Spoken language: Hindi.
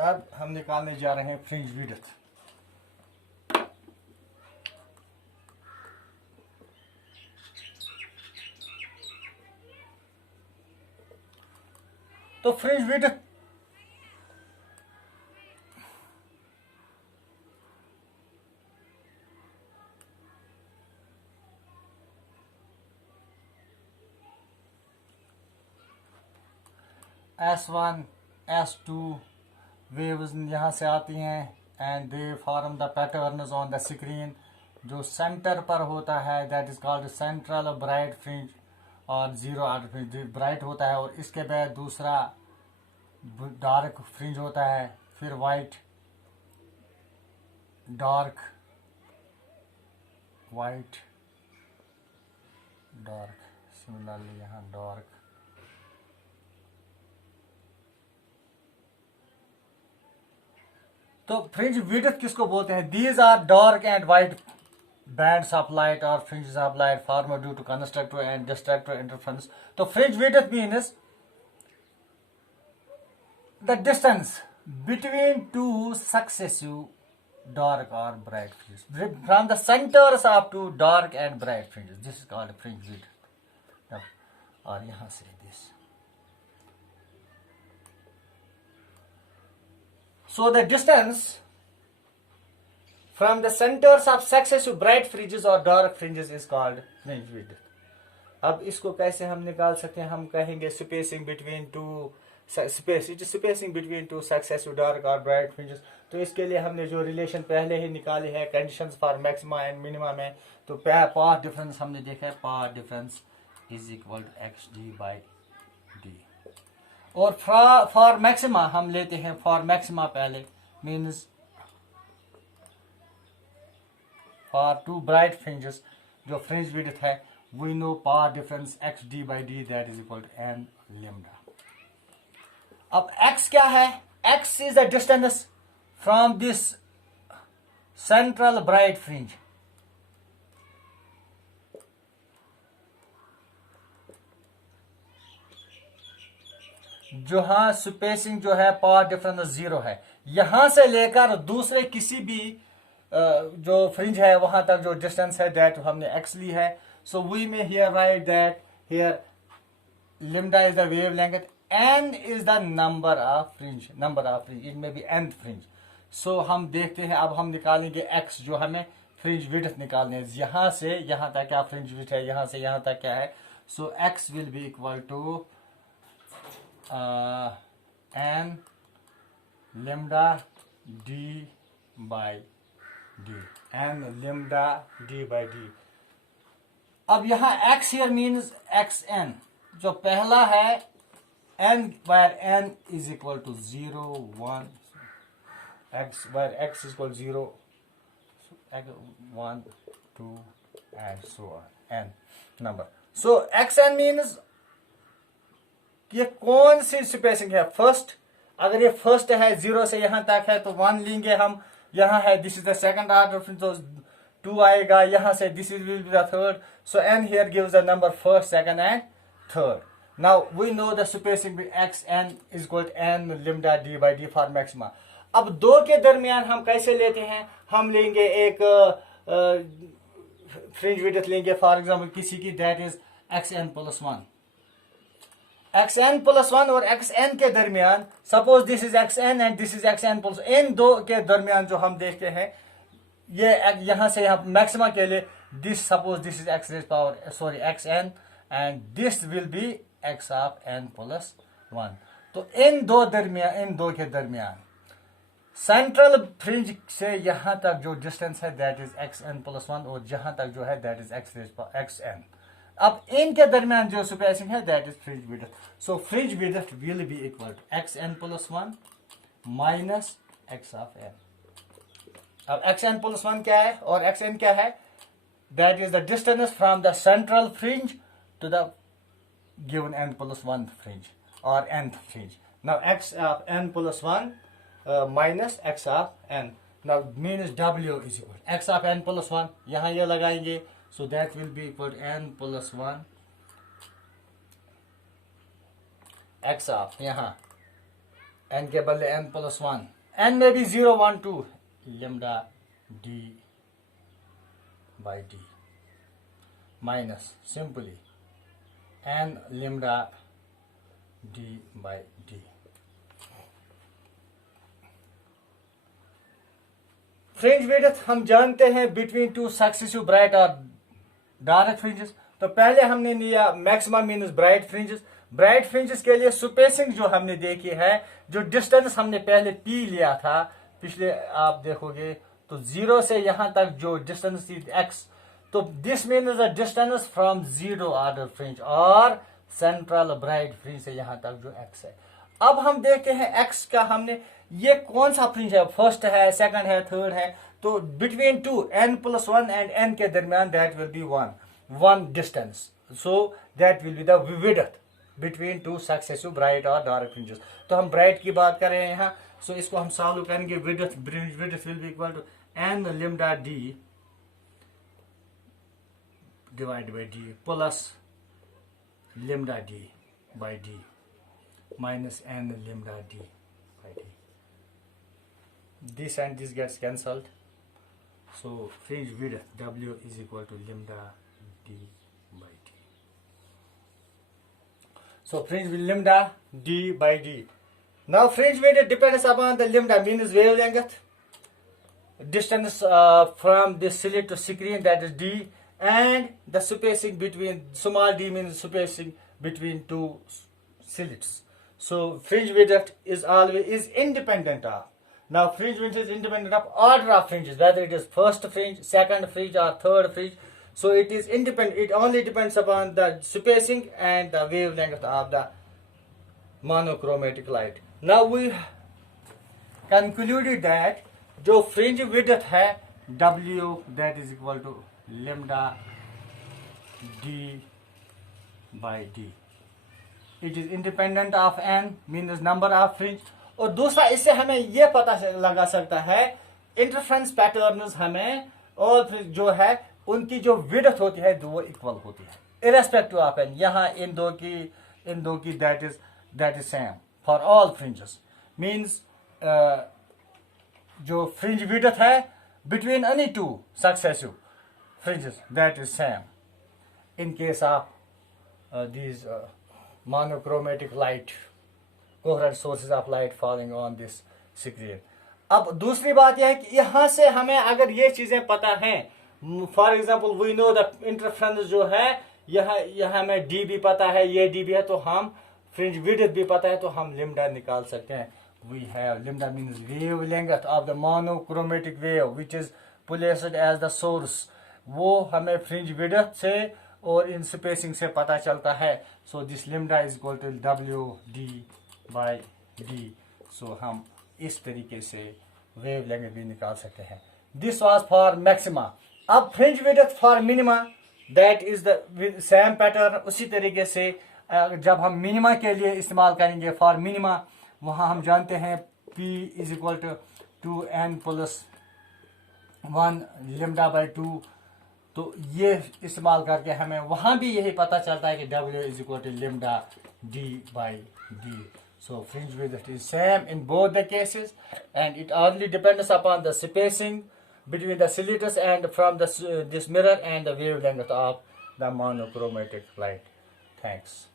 अब हम निकालने जा रहे हैं फ्रिंज विड्थ। तो fringe width S1 S2 waves यहाँ से आती हैं and they form the patterns on the screen. जो सेंटर पर होता है that is called central bright fringe और जीरो आउटर फ्रिंज। ब्राइट होता है और इसके बाद दूसरा डार्क फ्रिंज होता है, फिर white, dark, white, dark, similarly यहाँ डार्क। तो फ्रिंज विड्थ किसको बोलते हैं? These are dark and white bands of light और fringes of light form due to constructive and destructive interference. तो fringe width means the distance between two successive dark or bright fringes from the centers of two dark and bright fringes. This is called fringe width. और यहाँ से this. So the distance from the centers of successive bright fringes or dark fringes is called fringe width. अब इसको कैसे हम निकाल सकते हैं? हम कहेंगे spacing between two spacing between two successive dark or bright fringes. तो इसके लिए हमने जो रिलेशन पहले ही निकाले हैं conditions for maxima and minima में, तो पाथ डिफरेंस हमने देखा है, path difference is equal to X D by D. और फॉर मैक्सिमा हम लेते हैं, फॉर मैक्सिमा पहले means for two bright fringes जो फ्रिंज विड्थ है we know path difference X D by D that is equal to N lambda. अब x क्या है? x is the distance from this central bright fringe. जहां स्पेसिंग जो है पाथ डिफरेंस जीरो है, यहां से लेकर दूसरे किसी भी जो फ्रिंज है वहां तक जो डिस्टेंस है दैट हमने x ली है। So we may here write that here lambda is the wavelength, n is the number of fringe, it may be nth fringe. So हम देखते हैं, अब हम निकालेंगे x जो हमें फ्रिंज विड्थ निकालने हैं, यहाँ से यहाँ तक क्या फ्रिंज विड्थ है, यहाँ से यहाँ तक क्या है। सो x will be equal to n lambda d by d, n lambda d by d। अब यहाँ x here means xn, जो पहला है n where n is equal to 0, 1, x where x is equal to 0, 1, 2 and so on, n number. So xn means ये कौन सी स्पेसिंग है? फर्स्ट, अगर ये फर्स्ट है 0 से यहाँ तक है तो 1 लेंगे हम, यहाँ है this is the second order, तो 2 आएगा, यहाँ से this is will be the third. So n here gives the number first, second and third. Now we know the spacing between x n is equal to n lambda d by d for maxima. अब दो के दरमियान हम कैसे लेते हैं? हम लेंगे एक फ्रिंज विड्थ लेंगे, फॉर एग्जांपल किसी की that is xn plus 1, xn plus 1 और xn के दरमियान suppose this is xn and this is xn plus, इन दो के दरमियान जो हम देखते हैं ये यहाँ से यहाँ मैक्सिमा के लिए this suppose this is x raised power sorry xn and this will be x of n plus 1। तो इन दो के दरमियान सेंट्रल फ्रिंज से यहां तक जो डिस्टेंस है दैट इज xn plus 1 और जहां तक जो है दैट इज xn। अब इनके दरमियान जो स्पेसिंग है that is fringe width. So fringe width will be equal to xn plus 1 minus x of n। अब xn plus 1 क्या है और xn क्या है? That is the distance from the central fringe to the given n plus 1 fringe or nth fringe. Now x of n plus 1 minus x of n. Now means w is equal to x of n plus 1, यहाँ ये लगाएंगे, so that will be equal to n plus 1 x of यहाँ n के बदले n plus 1, n में भी 0 1 2 lambda d by d minus simply n lambda d by d. Fringe width हम जानते हैं बिटवीन टू सक्सेसिव ब्राइट और डार्क फ्रिंजेस। तो पहले हमने लिया maximum means bright fringes. Bright fringes के लिए स्पेसिंग जो हमने देखी है, जो डिस्टेंस हमने पहले पी लिया था पिछले, आप देखोगे तो 0 से यहां तक जो डिस्टेंस थी x, तो this means the distance from 0 order fringe और सेंट्रल ब्राइट फ्रिंज से यहां तक जो x है। अब हम देखते हैं x का, हमने ये कौन सा फ्रिंज है, फर्स्ट है, सेकंड है, थर्ड है। तो between two n plus 1 and n के दरमियान that will be one distance, so that will be the width between two successive bright और डार्क फ्रिंजेस। तो हम ब्राइट की बात कर रहे हैं यहाँ, सो इसको हम सॉल्व करेंगे। Width will be equal to n lambda d divide by d plus lambda d by d minus n lambda d by d. This and this gets cancelled, so fringe width w is equal to lambda d by d. So fringe with lambda d by d. Now fringe width depends upon the lambda means wavelength, distance from the slit to screen, that is d, and the spacing between, small d means spacing between two slits. So fringe width is always independent of. Now fringe width is independent of order of fringes, whether it is first fringe, second fringe or third fringe. So it is independent, it only depends upon the spacing and the wavelength of the monochromatic light. Now we concluded that जो fringe width है W, that is equal to lambda d by d. It is independent of n means number of fringe. और दूसरा, इससे हमें यह पता लगा सकता है इंटरफ्रेंस पैटर्न्स हमें और जो है उनकी जो विड्थ होती है वो इक्वल होती है इरेस्पेक्टिव ऑफ एन। यहाँ इन दो की that is same for all fringes, means जो फ्रिंज विड्थ है between any two successive fringes that is same in case of these monochromatic light, coherent sources of light falling on this screen. अब दूसरी बात यह है कि यहाँ से हमें अगर ये चीजें पता हैं, for example we know the interference जो है, यहाँ हमें डी भी पता है, ये डी भी है, तो हम फ्रिंज विड्थ भी पता है, तो हम लिम्डा निकाल सकते हैं। We have lambda means wavelength of the monochromatic wave which is placed as the source. वो हमें फ्रिंज विड्थ से और इन स्पेसिंग से पता चलता है। So this lambda is equal to W D by D. So हम इस तरीके से वेव लेंथ भी निकाल सकते हैं। This was for maxima. अब fringe width for minima, that is the same pattern. उसी तरीके से जब हम मिनिमा के लिए इस्तेमाल करेंगे फॉर मिनिमा, वहाँ हम जानते हैं P is equal to n plus 1 lambda by 2। तो ये इस्तेमाल करके हमें वहाँ भी यही पता चलता है कि W is equal to lambda D by D. So fringe width is same in both the cases, and it only depends upon the spacing between the slits and from this mirror and the wavelength of the monochromatic light. Thanks.